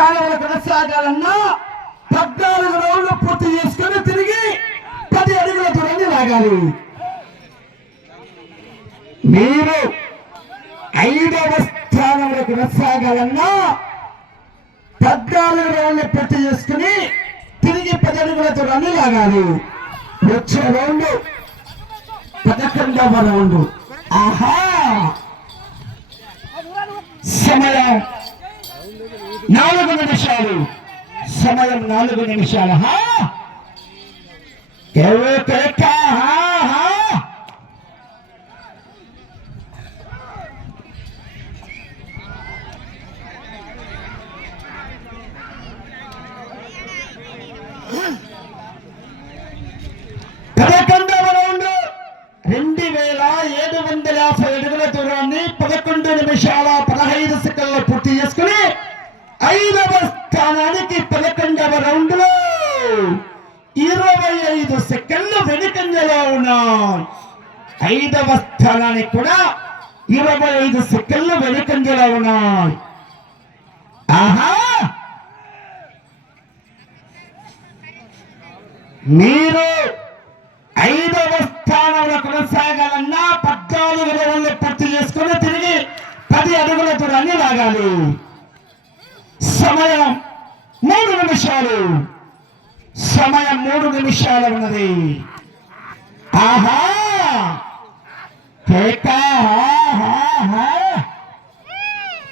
స్థానంలో కొనసాగాలన్నా పద్నాలుగు రౌండ్లు పూర్తి చేసుకుని తిరిగి పది అడుగుల దూరాన్ని లాగాలి. మీరు ఐదవ స్థానంలో కొనసాగాలన్నా పద్నాలుగు రౌండ్లు పూర్తి చేసుకుని తిరిగి పది అడుగుల దూరాన్ని లాగాలి. వచ్చే రౌండ్ పదకొండవ రౌండ్. ఆహా! సమయం నాలుగు నిమిషాలు. సమయం నాలుగు నిమిషాలు. హా! రెండు. వేల ఏడు వందల యాభై అడుగుల దూరాన్ని పదకొండు నిమిషాల పదహైదు సెకండ్లు పూర్తి చేసుకుని ఐదవ స్థానానికి పదకొండవ రౌండ్లో ఇరవై ఐదు సెకండ్లు వెనుకంజలో ఉన్నాం. ఐదవ స్థానానికి కూడా ఇరవై ఐదు సెకండ్లు వెనుకంజలో ఉన్నాం. ఆహా! మీరు ఐదవ స్థానంలో కొనసాగాలన్నా పద్నాలుగు రోజులు పూర్తి చేసుకుని తిరిగి పది అడుగుల దూరాన్ని లాగాలి. సమయం మూడు నిమిషాలు. సమయం మూడు నిమిషాలు ఉన్నది. ఆహా! కేక!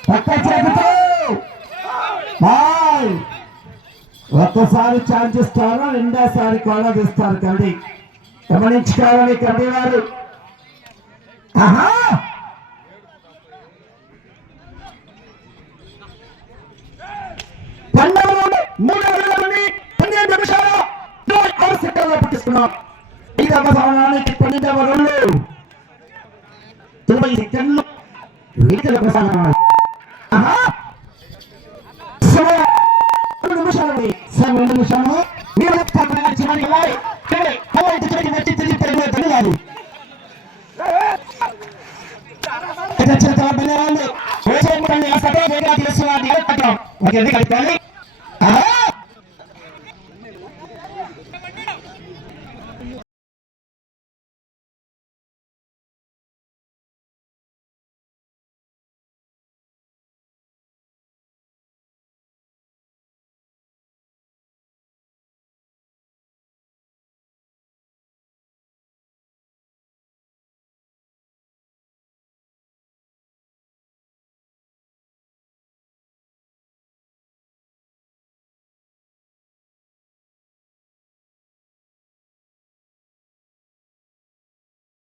పక్క చేతితో ఒక్కసారి ఛాన్స్ ఇస్తారు? రెండోసారి కూడా తీస్తారు కండి గమనించుకోవాలి కండి వారు. ఆహా! చేసుకున్నాం. ఈ దెబ్బ స్థానానికి కొన్ని దెబ్బ రెండు తొంభై సెకండ్లు వీటి దెబ్బ స్థానాలు నిమిషాలు సమయం నిమిషాలు. మీరు చివరికి చివరికి వచ్చి తిరిగి తిరిగి తెలియాలి